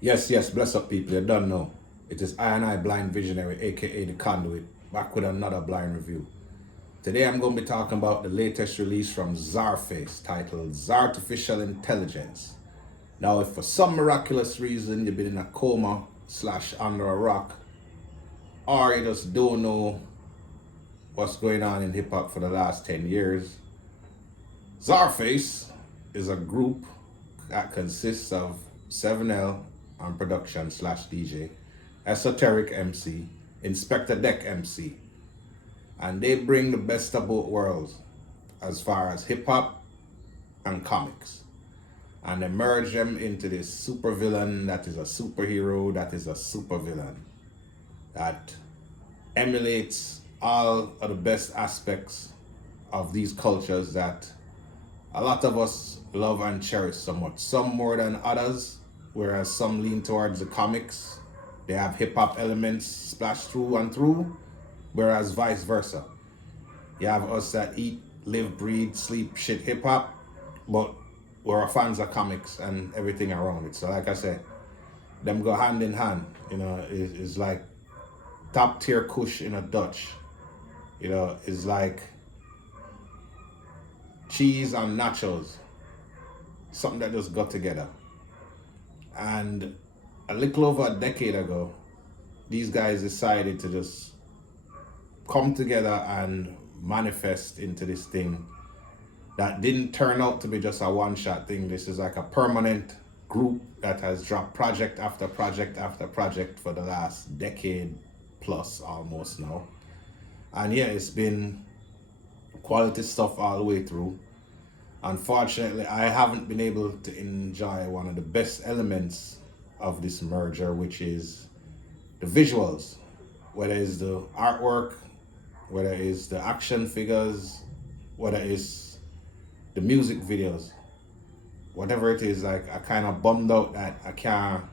Yes, yes, bless up people, you don't know. It is I and I Blind Visionary, aka The Conduit, back with another blind review. Today I'm going to be talking about the latest release from CZARFACE titled Czartificial Intelligence. Now, if for some miraculous reason you've been in a coma slash under a rock, or you just don't know what's going on in hip hop for the last 10 years, CZARFACE is a group that consists of 7L on production slash DJ, Esoteric MC, Inspector Deck MC, and they bring the best of both worlds as far as hip hop and comics. And they merge them into this supervillain that is a superhero that is a supervillain that emulates all of the best aspects of these cultures that a lot of us love and cherish so much. Some more than others, whereas some lean towards the comics. They have hip hop elements splashed through and through, whereas vice versa. You have us that eat, live, breathe, sleep, shit hip hop, but we're fans of comics and everything around it. So like I said, them go hand in hand. It's like top tier kush in a Dutch. It's like cheese and nachos. Something that just got together. And a little over a decade ago, these guys decided to just come together and manifest into this thing that didn't turn out to be just a one-shot thing. This is like a permanent group that has dropped project after project after project for the last decade plus almost now. And yeah, it's been quality stuff all the way through. Unfortunately, I haven't been able to enjoy one of the best elements of this merger, which is the visuals, whether it's the artwork, whether it's the action figures, whether it's the music videos, whatever it is. Like, I kind of bummed out that I can't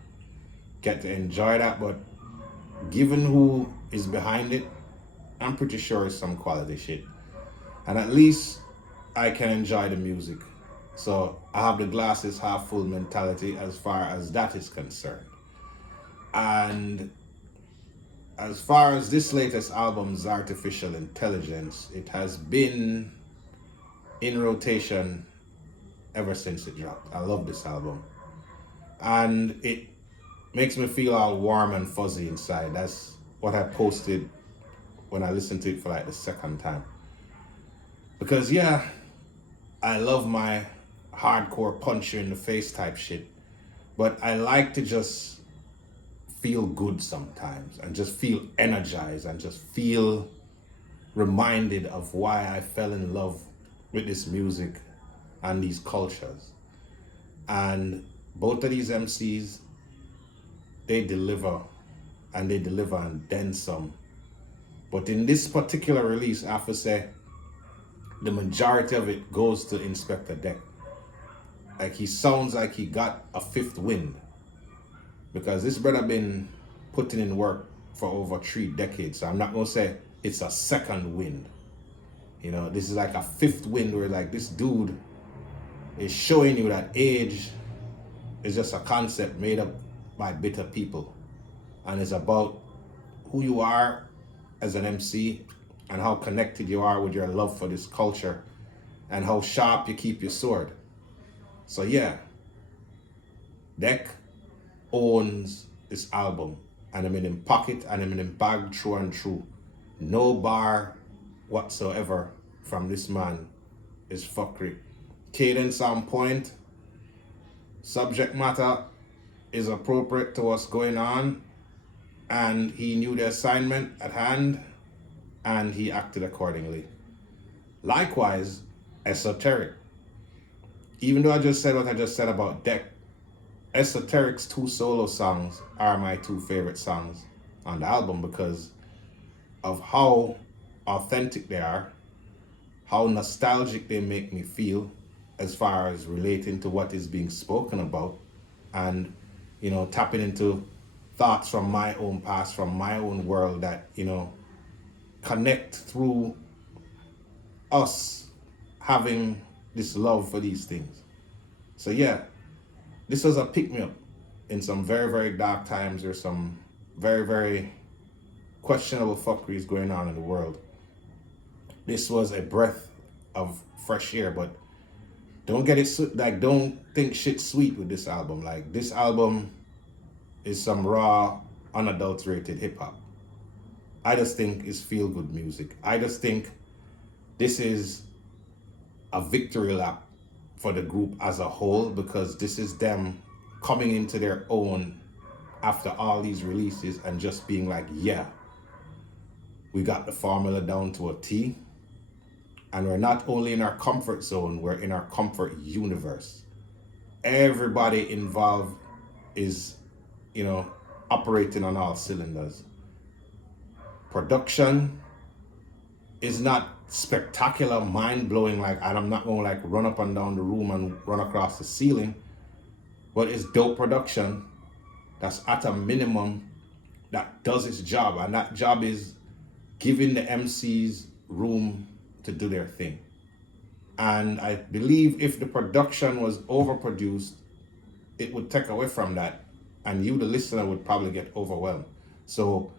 get to enjoy that, but given who is behind it, I'm pretty sure it's some quality shit. And at least I can enjoy the music. So I have the glasses half full mentality as far as that is concerned. And as far as this latest album, Czartificial Intelligence, it has been in rotation ever since it dropped. I love this album. And it makes me feel all warm and fuzzy inside. That's what I posted when I listened to it for like the second time. Because yeah, I love my hardcore punch you in the face type shit. But I like to just feel good sometimes and just feel energized and just feel reminded of why I fell in love with this music and these cultures. And both of these MCs, they deliver, and they deliver and then some. But in this particular release, I have to say, the majority of it goes to Inspector Deck. Like, he sounds like he got a fifth wind, because this brother been putting in work for over 3 decades. So I'm not gonna say it's a second wind. This is like a fifth wind, where like this dude is showing you that age is just a concept made up by bitter people, and it's about who you are as an MC and how connected you are with your love for this culture and how sharp you keep your sword. So yeah, Deck owns this album, and I'm in him pocket and I'm in him bag through and through. No bar whatsoever from this man is fuckery. Cadence on point, subject matter is appropriate to what's going on, and he knew the assignment at hand and he acted accordingly. Likewise, Esoteric. Even though I just said what I just said about Deck, Esoteric's 2 solo songs are my 2 favorite songs on the album because of how authentic they are, how nostalgic they make me feel as far as relating to what is being spoken about, and tapping into thoughts from my own past, from my own world that connect through us having this love for these things. So yeah, this was a pick-me-up. in some very, very dark times, there's some very, very questionable fuckeries going on in the world. This was a breath of fresh air, but don't get it, like, don't think shit's sweet with this album. Like, this album is some raw, unadulterated hip hop. I just think it's feel good music. I just think this is a victory lap for the group as a whole, because this is them coming into their own after all these releases and just being like, yeah, we got the formula down to a T. And we're not only in our comfort zone, we're in our comfort universe. Everybody involved is, operating on all cylinders. Production is not spectacular, mind-blowing, like, and I'm not going to like run up and down the room and run across the ceiling, but it's dope production that's at a minimum that does its job, and that job is giving the MCs room to do their thing. And I believe if the production was overproduced, it would take away from that, and you, the listener, would probably get overwhelmed. So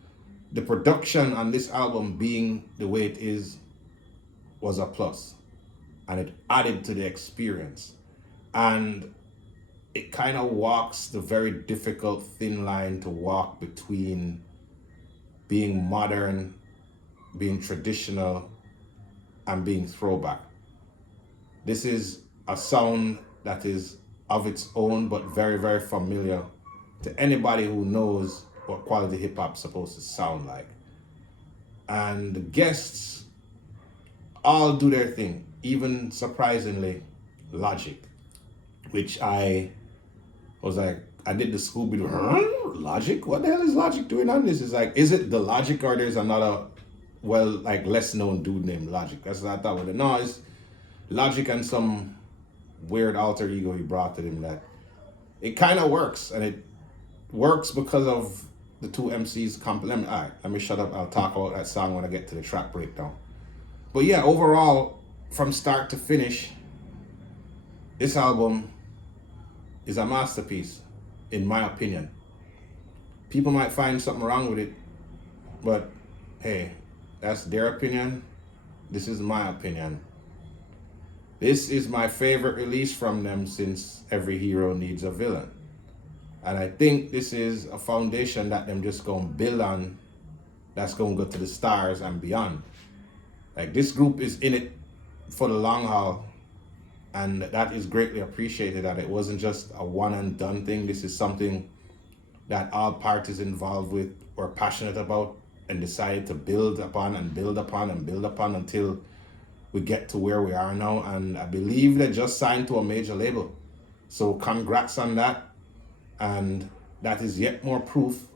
the production on this album being the way it is was a plus, and it added to the experience. And it kind of walks the very difficult thin line to walk between being modern, being traditional, and being throwback. This is a sound that is of its own, but very, very familiar to anybody who knows what quality hip hop is supposed to sound like. And the guests all do their thing, even surprisingly, Logic, which I was like, I did the Scooby-Doo, Logic? What the hell is Logic doing on this? It's like, is it the Logic, or there's another, less known dude named Logic? That's what I thought with it. No, it's Logic and some weird alter ego he brought to him that it kind of works, and it works because of the two MCs complement. All right, let me shut up. I'll talk about that song when I get to the track breakdown. But yeah, overall, from start to finish, this album is a masterpiece, in my opinion. People might find something wrong with it, but hey, that's their opinion. This is my opinion. This is my favorite release from them since Every Hero Needs a Villain. And I think this is a foundation that them just gonna build on, that's gonna go to the stars and beyond. Like, this group is in it for the long haul, and that is greatly appreciated, that it wasn't just a one and done thing. This is something that all parties involved with were passionate about and decided to build upon and build upon and build upon until we get to where we are now. And I believe they just signed to a major label. So congrats on that. And that is yet more proof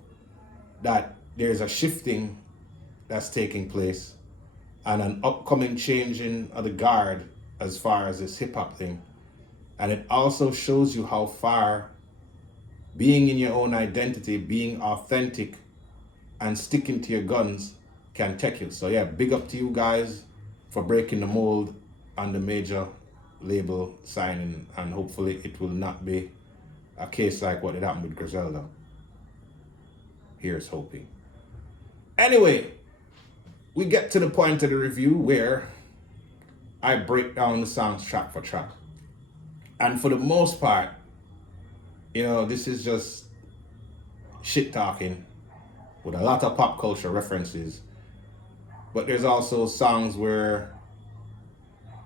that there's a shifting that's taking place and an upcoming changing of the guard as far as this hip hop thing. And it also shows you how far being in your own identity, being authentic, and sticking to your guns can take you. So yeah, big up to you guys for breaking the mold on the major label signing, and hopefully it will not be a case like what had happened with Griselda. Here's hoping. Anyway, we get to the point of the review where I break down the songs track for track. And for the most part, this is just shit talking with a lot of pop culture references. But there's also songs where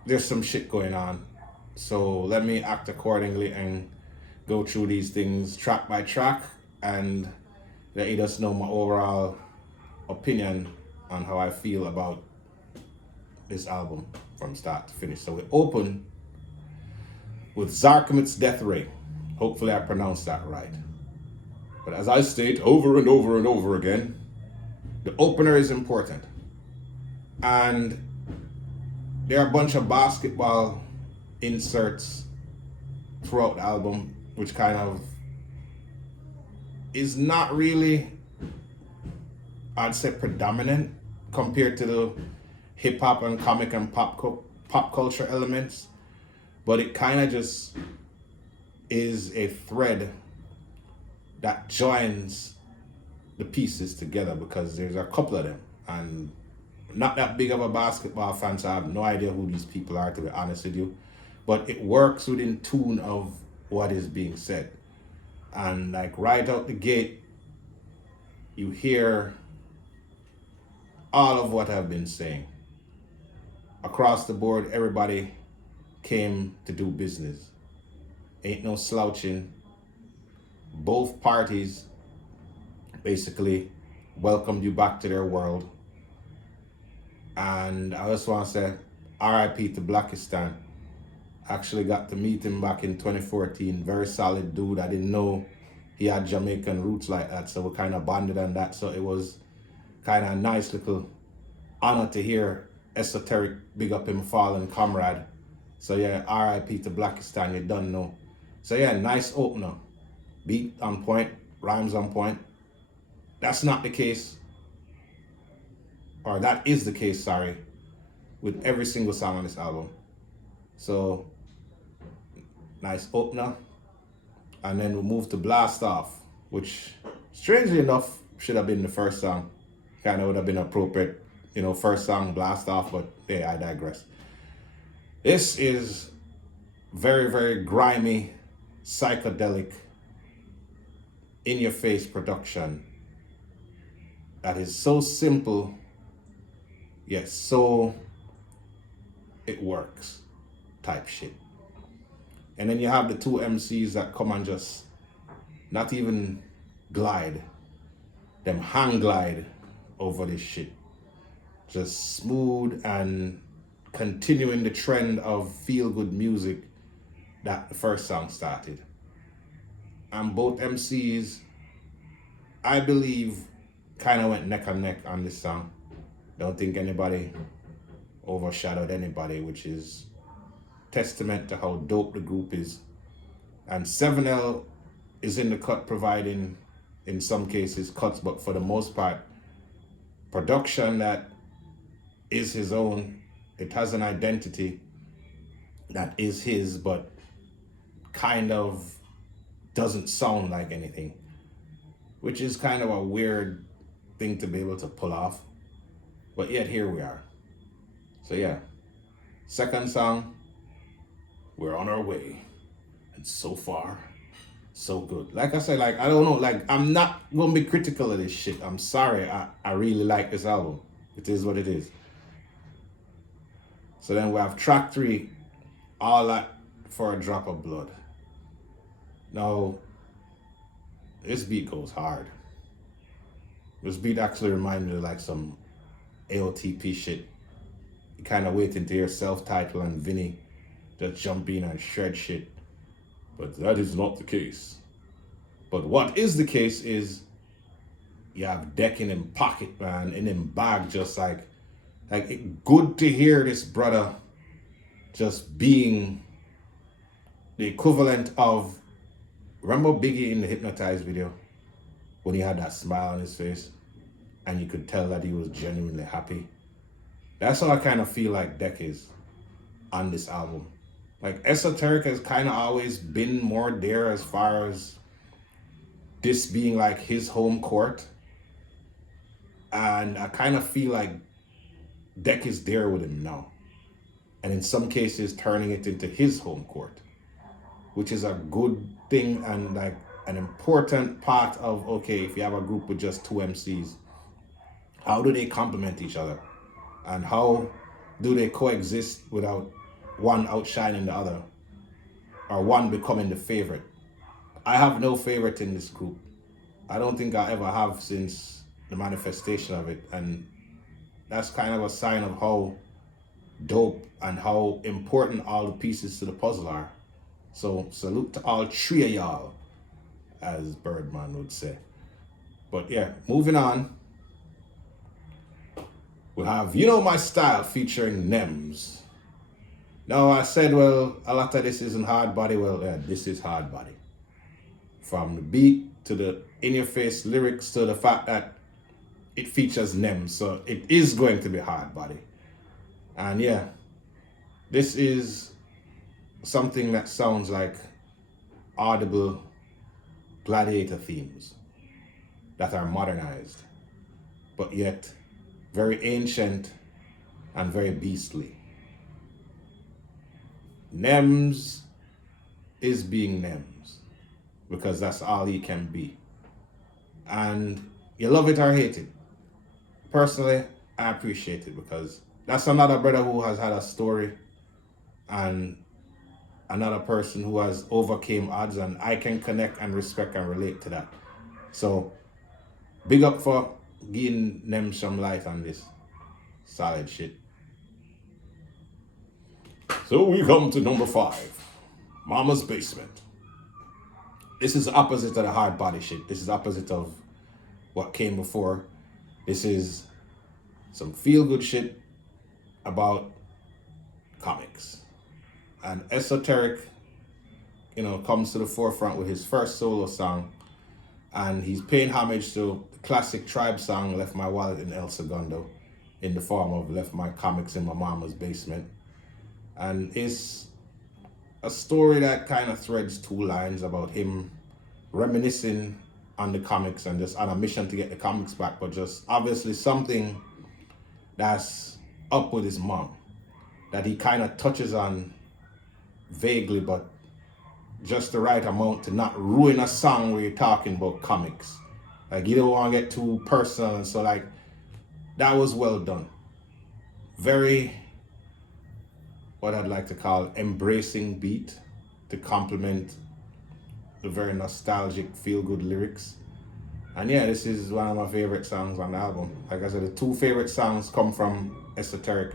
there's some shit going on. So let me act accordingly and go through these things track by track and let you just know my overall opinion on how I feel about this album from start to finish. So we open with Czartificial's Death Ray. Hopefully I pronounced that right. But as I state over and over and over again, the opener is important. And there are a bunch of basketball inserts throughout the album, which kind of is not really, I'd say, predominant compared to the hip hop and comic and pop culture elements, but it kind of just is a thread that joins the pieces together, because there's a couple of them, and not that big of a basketball fan, so I have no idea who these people are, to be honest with you, but it works within tune of what is being said. And like right out the gate, you hear all of what I've been saying. Across the board, everybody came to do business. Ain't no slouching. Both parties basically welcomed you back to their world. And I just want to say RIP to Blackistan. Actually got to meet him back in 2014. Very solid dude. I didn't know he had Jamaican roots like that, so we kind of bonded on that. So it was kind of a nice little honor to hear Esoteric big up him fallen comrade. So yeah, RIP to Blackistan, you don't know. So yeah, nice opener. Beat on point, rhymes on point. That's not the case, or that is the case, sorry, with every single song on this album. So nice opener. And then we move to Blast Off, which strangely enough should have been the first song. Kind of would have been appropriate, first song, Blast Off, but yeah, I digress. This is very, very grimy, psychedelic, in-your-face production that is so simple, yet so it works type shit. And then you have the two MCs that come and just not even glide, them hang glide over this shit. Just smooth and continuing the trend of feel-good music that the first song started. And both MCs, I believe, kind of went neck and neck on this song. Don't think anybody overshadowed anybody, which is testament to how dope the group is. And 7L is in the cut, providing, in some cases, cuts, but for the most part, production that is his own. It has an identity that is his, but kind of doesn't sound like anything, which is kind of a weird thing to be able to pull off. But yet here we are. So yeah, second song, we're on our way. And so far, so good. Like I said, I don't know, I'm not gonna be critical of this shit. I'm sorry, I really like this album. It is what it is. So then we have track 3, All That for a Drop of Blood. Now, this beat goes hard. This beat actually reminded me of like some AOTP shit. You kind of waiting to hear self-title and Vinny just jump in and shred shit. But that is not the case. But what is the case is you have Deck in him pocket, man, in him bag, just like good to hear this brother just being the equivalent of, remember Biggie in the Hypnotized video when he had that smile on his face and you could tell that he was genuinely happy? That's how I kind of feel like Deck is on this album. Like Esoteric has kind of always been more there as far as this being like his home court. And I kind of feel like Deck is there with him now. And in some cases turning it into his home court, which is a good thing and like an important part of, okay, if you have a group with just two MCs, how do they complement each other? And how do they coexist without one outshining the other or one becoming the favorite? I have no favorite in this group. I don't think I ever have since the manifestation of it. And that's kind of a sign of how dope and how important all the pieces to the puzzle are. So salute to all three of y'all, as Birdman would say. But yeah, moving on. We have You Know My Style featuring Nems. Now I said, well, a lot of this isn't hard body. Well, yeah, this is hard body. From the beat to the in-your-face lyrics to the fact that it features Nems. So it is going to be hard body. And yeah, this is something that sounds like audible gladiator themes that are modernized, but yet very ancient and very beastly. Nems is being Nems because that's all he can be. And you love it or hate it. Personally, I appreciate it because that's another brother who has had a story and another person who has overcame odds, and I can connect and respect and relate to that. So big up for giving them some light on this solid shit. So we come to number 5, Mama's Basement. This is the opposite of the hard body shit. This is opposite of what came before. This is some feel-good shit about comics. And Esoteric, comes to the forefront with his first solo song. And he's paying homage to the classic Tribe song, Left My Wallet in El Segundo, in the form of Left My Comics in My Mama's Basement. And it's a story that kind of threads 2 lines about him reminiscing on the comics and just on a mission to get the comics back, but just obviously something that's up with his mom that he kind of touches on vaguely, but just the right amount to not ruin a song where you're talking about comics. Like, you don't want to get too personal, and so like that was well done. Very, what I'd like to call embracing beat to complement the very nostalgic feel-good lyrics. And yeah, this is one of my favorite songs on the album. Like I said, the 2 favorite songs come from Esoteric,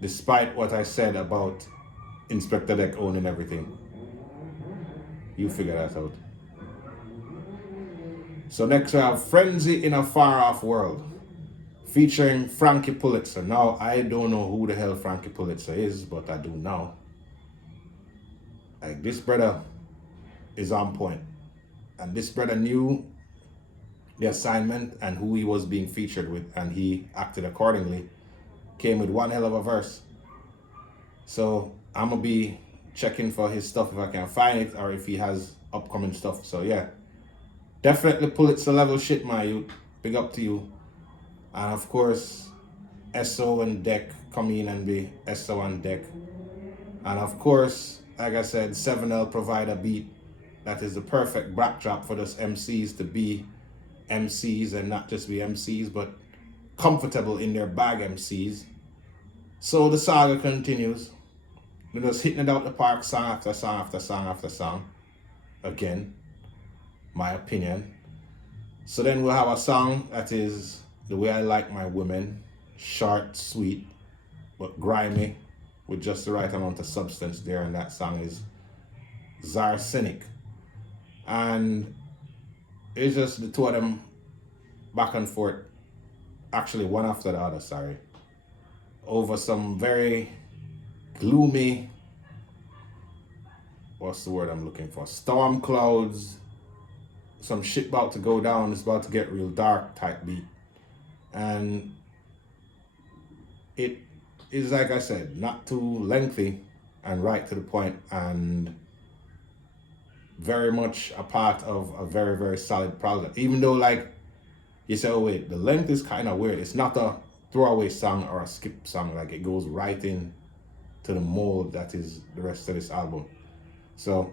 despite what I said about Inspector Deck owning everything. You figure that out. So next we have Frenzy in a Far Off World, featuring Frankie Pulitzer. Now, I don't know who the hell Frankie Pulitzer is, but I do now. Like, this brother is on point. And this brother knew the assignment and who he was being featured with, and he acted accordingly. Came with one hell of a verse. So I'm going to be checking for his stuff if I can find it, or if he has upcoming stuff. So yeah, definitely Pulitzer level shit, my youth. Big up to you. And of course, SO and Deck come in and be SO and Deck. And of course, like I said, 7L provide a beat that is the perfect backdrop for those MCs to be MCs, and not just be MCs, but comfortable in their bag MCs. So the saga continues. We're just hitting it out the park, song after song after song after song. Again, my opinion. So then we'll have a song that is The Way I Like My Women. Short, sweet, but grimy, with just the right amount of substance there. And that song is CZARFACE. And it's just the 2 of them back and forth. Actually, one after the other, sorry. Over some very gloomy, what's the word I'm looking for? Storm clouds, some shit about to go down, it's about to get real dark type beat. And it is, like I said, not too lengthy and right to the point, and very much a part of a very, very solid product. Even though, like, you say, oh wait, the length is kind of weird. It's not a throwaway song or a skip song. Like, it goes right in to the mold that is the rest of this album. So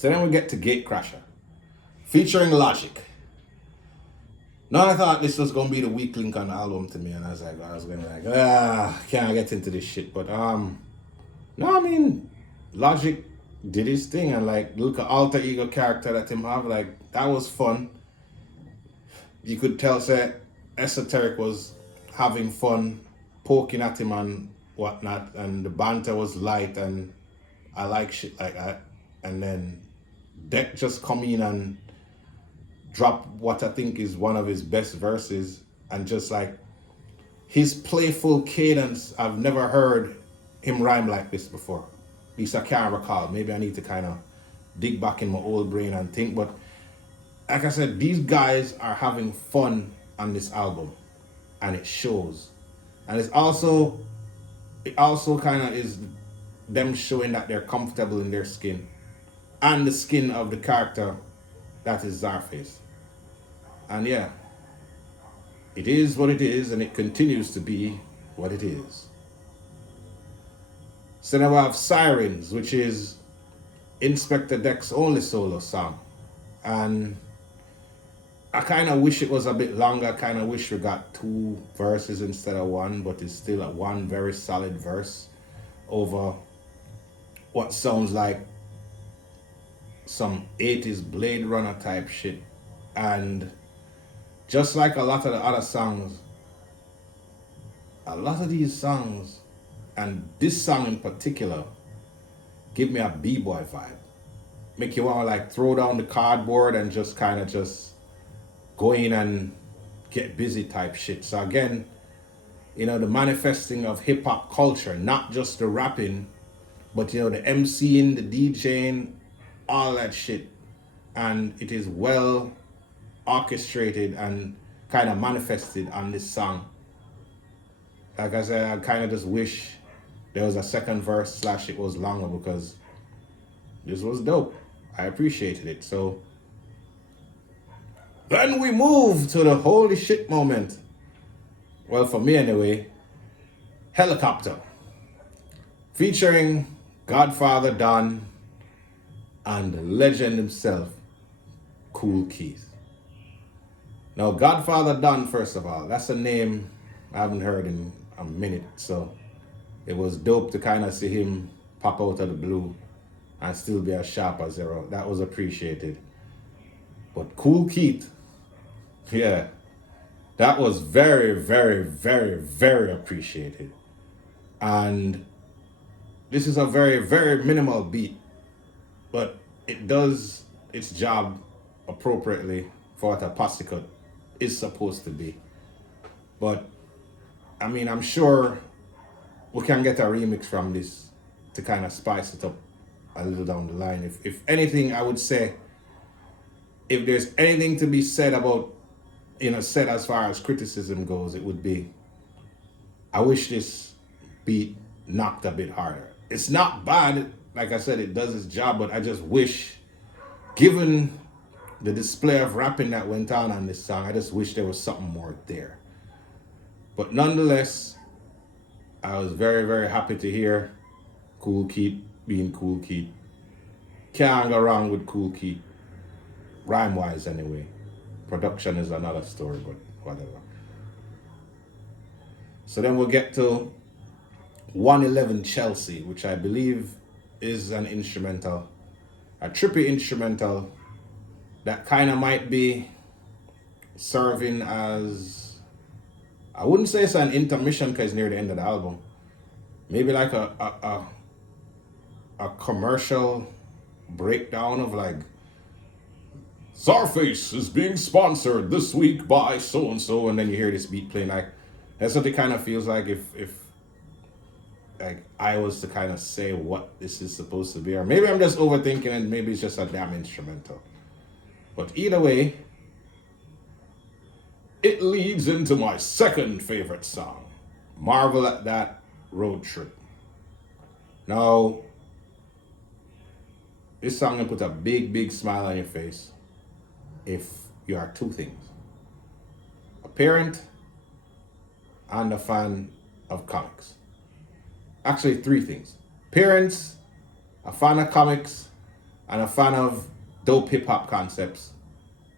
then we get to Gatecrasher, featuring Logic. Now, I thought this was gonna be the weak link on the album to me, and I was gonna be like, can't get into this shit. But no, I mean, Logic did his thing, and like, look at alter ego character that him have, like, that was fun. You could tell that Esoteric was having fun poking at him and whatnot, and the banter was light, and I like shit like that. And then Deck just come in and drop what I think is one of his best verses, and just like his playful cadence. I've never heard him rhyme like this before. At least I can't recall. Maybe I need to kind of dig back in my old brain and think, but like I said, these guys are having fun on this album, and it shows. And it also kind of is them showing that they're comfortable in their skin. and the skin of the character that is CZARFACE. And yeah, it is what it is, and it continues to be what it is. So now we have Sirens, which is Inspector Deck's only solo song. And I kind of wish it was a bit longer. I kind of wish we got 2 verses instead of 1, but it's still a 1 very solid verse over what sounds like some 80s Blade Runner type shit. And just like a lot of the other songs, a lot of these songs, and this song in particular, give me a B-boy vibe. Make you want to like throw down the cardboard and just kind of just go in and get busy type shit. So again, you know, the manifesting of hip hop culture, not just the rapping, but you know, the MCing, the DJing, all that shit. And it is well orchestrated and kind of manifested on this song. Like I said, I kind of just wish there was a second verse / it was longer, because this was dope. I appreciated it. So then we move to the holy shit moment. Well, for me anyway, Helicopter, featuring Godfather Don and the legend himself, Kool Keith. Now, Godfather Don, first of all, that's a name I haven't heard in a minute, so it was dope to kind of see him pop out of the blue and still be as sharp as ever. That was appreciated. But Kool Keith, yeah, that was very, very, very, very appreciated. And this is a very, very minimal beat, but it does its job appropriately for what a posse cut is supposed to be. But I mean, I'm sure we can get a remix from this to kind of spice it up a little down the line. If anything, I would say, if there's anything to be said about, you know, said as far as criticism goes, it would be, I wish this beat knocked a bit harder. It's not bad, like I said, it does its job, but I just wish, given the display of rapping that went on this song, I just wish there was something more there. But nonetheless, I was very, very happy to hear Kool Keith being Kool Keith. Can't go wrong with Kool Keith, rhyme-wise anyway. Production is another story, but whatever. So then we'll get to 111 Chelsea, which I believe is an instrumental, a trippy instrumental that kind of might be serving as, I wouldn't say it's an intermission because it's near the end of the album. Maybe like a commercial breakdown of like, CZARFACE is being sponsored this week by so-and-so, and then you hear this beat playing. Like, that's what it kind of feels like if like I was to kind of say what this is supposed to be. Or maybe I'm just overthinking and maybe it's just a damn instrumental. But either way, it leads into my second favorite song, Marvel at That Road Trip. Now, this song will put a big, big smile on your face if you are 2 things: a parent and a fan of comics. Actually, 3 things: parents, a fan of comics, and a fan of dope hip-hop concepts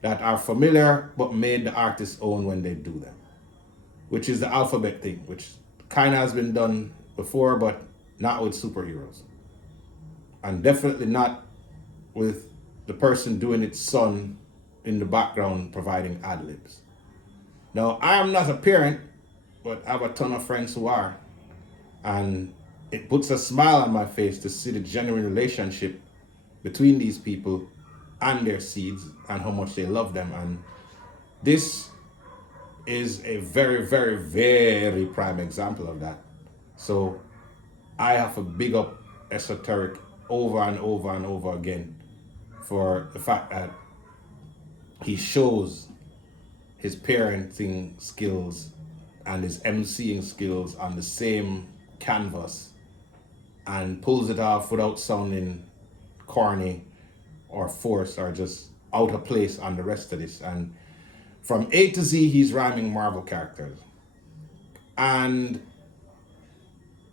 that are familiar but made the artist's own when they do them, which is the alphabet thing, which kind of has been done before, but not with superheroes. And definitely not with the person doing its son in the background providing ad-libs. Now, I am not a parent, but I have a ton of friends who are. And it puts a smile on my face to see the genuine relationship between these people and their seeds and how much they love them. And this is a very, very, very prime example of that. So I have to big up Esoteric over and over and over again for the fact that he shows his parenting skills and his MCing skills on the same canvas and pulls it off without sounding corny or force or just out of place on the rest of this. And from A to Z, he's rhyming Marvel characters. And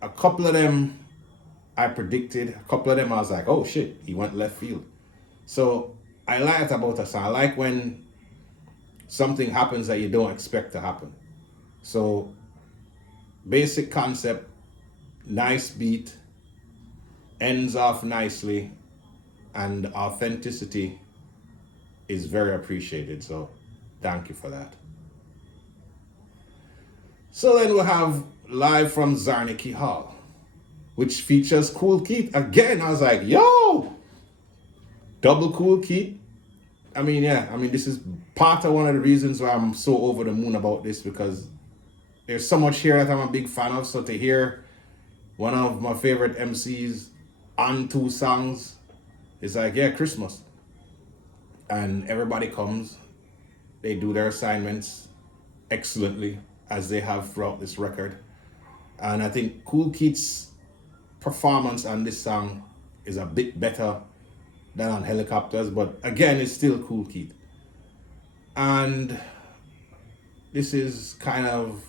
a couple of them I predicted, a couple of them I was like, oh shit, he went left field. So I like it about a song. I like when something happens that you don't expect to happen. So basic concept, nice beat, ends off nicely, and authenticity is very appreciated. So thank you for that. So then we'll have Live from Czartificial, which features Kool Keith. Again, I was like, yo, double Kool Keith. I mean, yeah, this is part of one of the reasons why I'm so over the moon about this, because there's so much here that I'm a big fan of. So to hear one of my favorite MCs on 2 songs, it's like, yeah, Christmas. And everybody comes, they do their assignments excellently, as they have throughout this record. And I think Kool Keith's performance on this song is a bit better than on Helicopters, but again, it's still Kool Keith. And this is kind of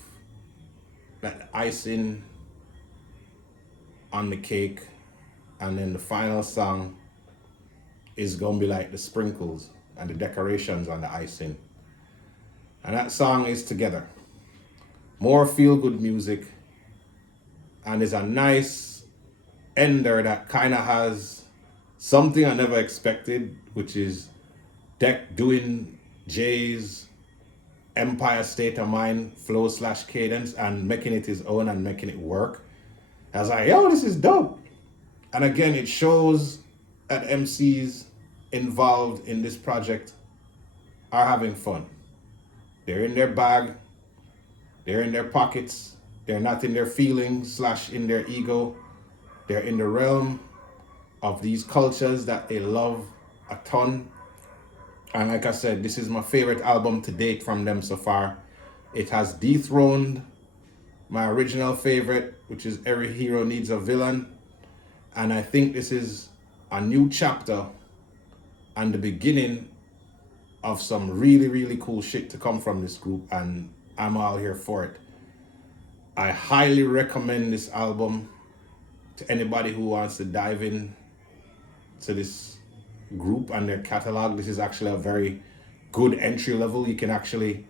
like icing on the cake, and then the final song is gonna be like the sprinkles and the decorations on the icing. And that song is Together. More feel-good music, and there's a nice ender that kind of has something I never expected, which is Deck doing Jay's Empire State of Mind flow / cadence and making it his own and making it work. I was like, yo, this is dope. And again, it shows that MCs involved in this project are having fun. They're in their bag, they're in their pockets, they're not in their feelings / in their ego. They're in the realm of these cultures that they love a ton. And like I said, this is my favorite album to date from them so far. It has dethroned my original favorite, which is Every Hero Needs a Villain. And I think this is a new chapter and the beginning of some really, really cool shit to come from this group. And I'm all here for it. I highly recommend this album to anybody who wants to dive in to this group and their catalog. This is actually a very good entry level. You can actually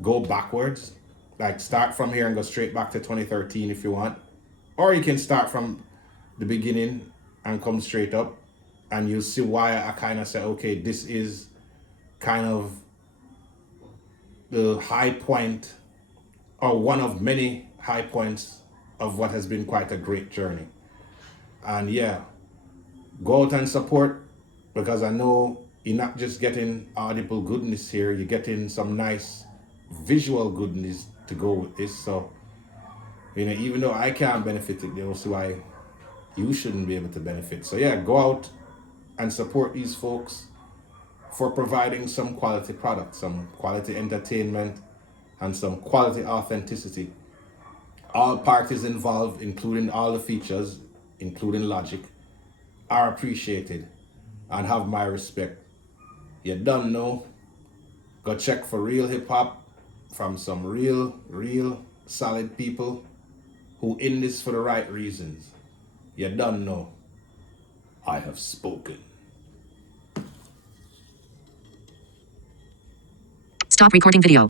go backwards, like start from here and go straight back to 2013 if you want, or you can start from the beginning and come straight up, and you'll see why I kind of say, okay, this is kind of the high point, or one of many high points of what has been quite a great journey. And yeah, go out and support, because I know you're not just getting audible goodness here, you're getting some nice visual goodness to go with this. So, even though I can't benefit it, they also why you shouldn't be able to benefit. So yeah, go out and support these folks for providing some quality product, some quality entertainment, and some quality authenticity. All parties involved, including all the features, including Logic, are appreciated and have my respect. You don't know, go check for real hip hop from some real solid people who in this for the right reasons. You don't know. I have spoken. Stop recording video.